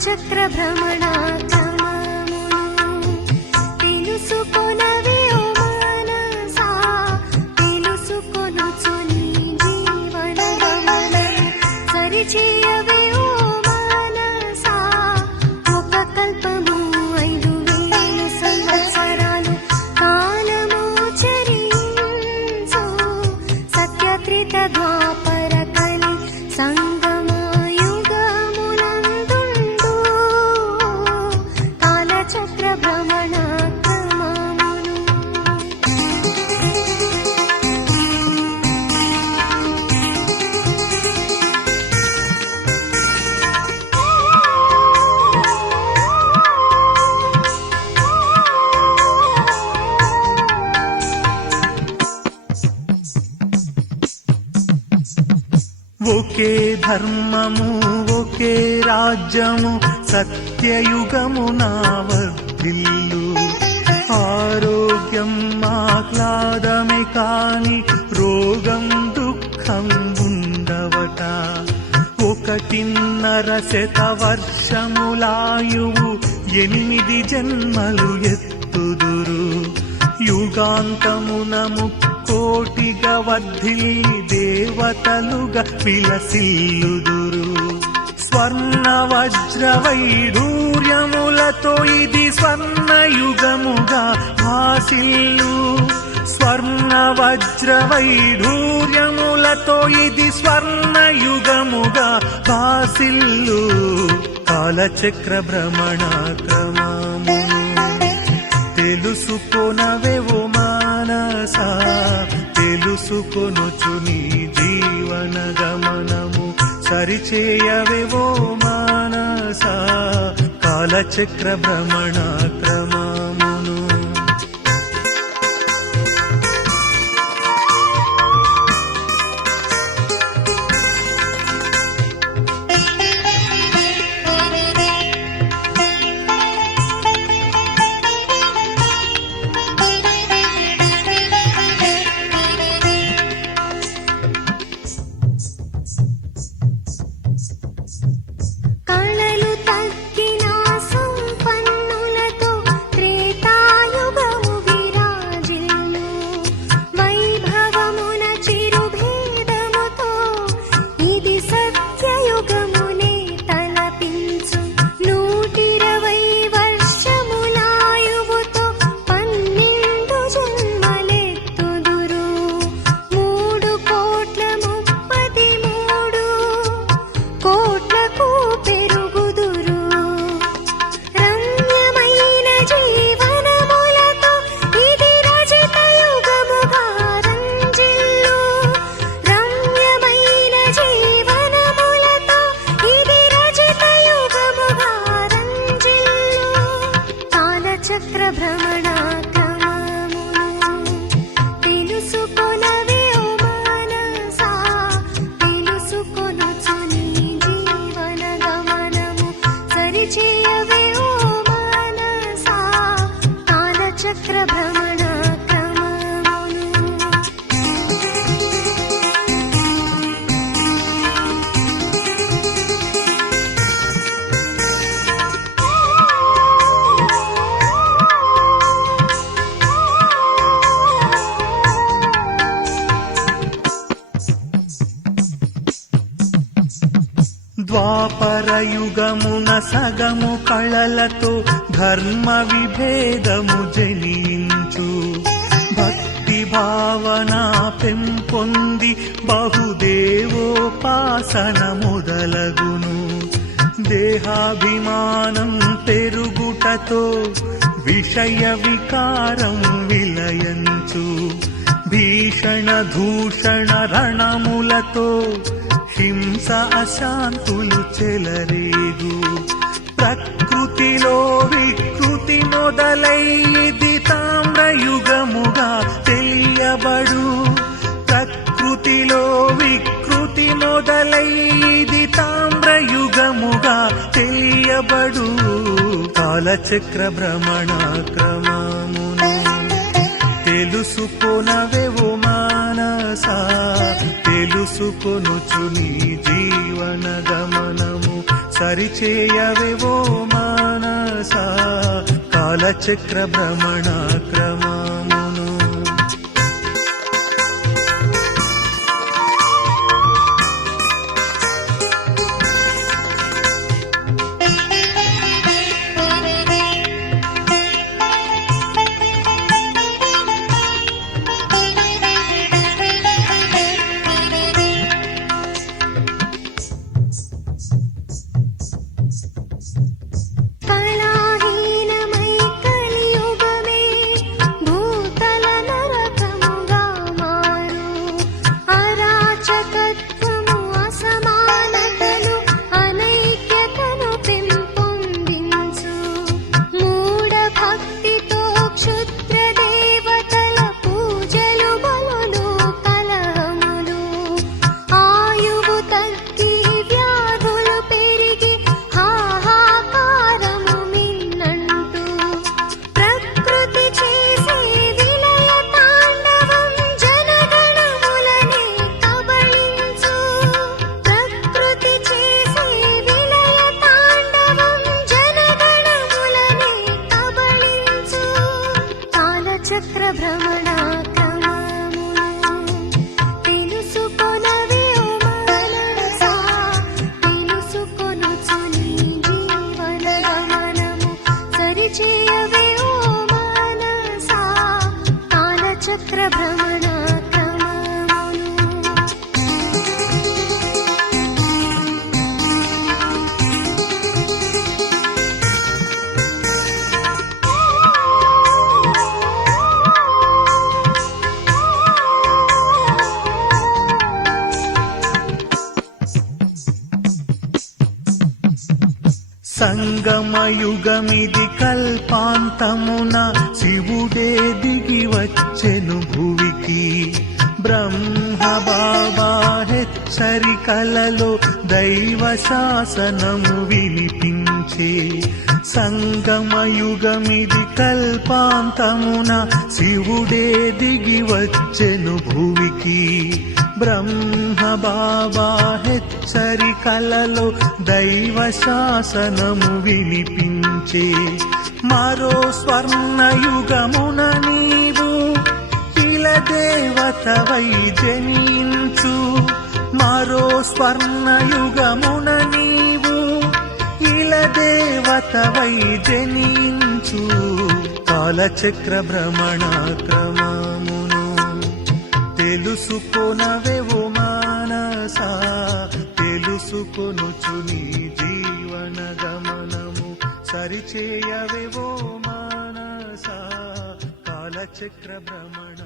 కాలచక్ర భ్రమణాక్రమమును తెలుసుకొనవే ఓ మనసా, తెలుసుకొనుచు నీ జీవన గమనము సరిచేయవే ఓ మనసా. ఒక కల్పము 5000 సంవత్సరాలు కాలము చరించు, సత్యత్రిత ద్వాపర కలి సంగమయుగమునందుండు కాలచక్ర భ్రమణాక్రమమును. ఒకే ధర్మము ఒకే రాజ్యము సత్యయుగము నా వర్ధిల్లు. ఆరోగ్యం ఆహ్లాదమే కాని రోగం దుఃఖం ఉండవట. 1.5 శతవర్షములాయువు 8 జన్మలు ఎత్తుదురు. యుగాంతమున 3,000,000గా వర్ధిల్లి దేవతలుగా విలసిల్లుదురు. స్వర్ణ వజ్ర వైఢూర్యములతో ఇది స్వర్ణయుగముగా భాసిల్లు. స్వర్ణ వజ్ర వైఢూర్యములతో ఇది స్వర్ణయుగముగా భాసిల్లు కాలచక్ర భ్రమణాక్రమమును తెలుసుకొనవే ఓ మానసా, తెలుసుకొనుచు నీ జీవన గమనము సరిచేయవే ఓ మానసా. కాలచక్ర భ్రమణాక్రమమును కళలు తగ్గిన సంపన్నులతో త్రేతాయుగము విరాజిల్లు. వైభవమున చిరుభేదముతో ఇది సత్యయుగమునే తలపించు. 120 వర్షములాయువుతో 12 జన్మలెత్తుదురు. 3,33 కోట్లకు పెరుగుదురు. రమ్యమైన జీవనములతో ఇది రజిత యుగముగా రంజిల్లు. రమ్యమైన జీవనములతో ఇది రజిత యుగముగా రంజిల్లు కాలచక్ర భ్రమణాక్రమమును తెలుసుకొనవే ఓ మనసా, తెలుసుకొనుచు నీ జీవన గమనము సరిచేయవే ఓ మనసా. కాలచక్ర భ్రమణాక్రమమును ద్వాపరయుగమున సగము కళలతో ధర్మ విభేదము జనించు. భక్తి భావన పెంపొంది బహుదేవోపాసన మొదలగును. దేహాభిమానం పెరుగుటతో విషయ వికారం విలయంచు. భీషణ దూషణ రణములతో హింస అశాంతులు చెలరేగు. ప్రకృతిలో వికృతి మొదలై ఇది తామ్రయుగముగా తెలియబడు. ప్రకృతిలో వికృతి మొదలై ఇది తామ్రయుగముగా తెలియబడు కాలచక్ర భ్రమణాక్రమమును తెలుసుకొనవే ఓ మానసా, తెలుసుకొనుచు నీ జీవన గమనము సరిచేయవేవో మానసా కాలచక్ర భ్రమణ క్రమమును. కళాహీనమై కలియుగమే భూతల నరకముగా మారు. అరాచకత్వము అసమానతలు అనైక్యతను పెంపొందించు. మూఢ భక్తితో క్షుద్ర దేవతల పూజలు బలులు కలహములు. ఆయువు తగ్గి వ్యాధులు పెరిగి హాహాకారము మిన్నంటూ. ప్రకృతి చేసే విలయ తాండవం జనగణములనే కబళించు. ప్రకృతి చేసే విలయ తాండవం జనగణములనే కబళించు. కాలచక్ర భ్రమణ క్రమమును తెలుసుకొనవే ఓ మానసా. తెలుసుకొనుచు నీ జీవన గమనము సరిచేయవే ఓ మానసా కాలచక్ర భ్రమణ క్రమమును. సంగమయుగమిది కల్పాంతమున శివుడే దిగి వచ్చెను భువికి. బ్రహ్మ బాబా హెచ్చరికలలో దైవ శాసనము వినిపించే. సంగమయుగమిది కల్పాంతమున శివుడే దిగి వచ్చెను భువికి. బ్రహ్మ బాబా హెచ్చరికలలో దైవ శాసనము వినిపించే. మరో స్వర్ణయుగమున నీవు ఇలదేవతవై జనించు. మరో స్వర్ణయుగమున నీవు ఇలదేవతవై జనించు. కాలచక్ర భ్రమణ క్రమమును తెలుసుకొనవెవు మానసా. తెలుసుకొనుచు నీ జీవన గమనము సరిచేయవెవో మానసా కాలచక్ర భ్రమణ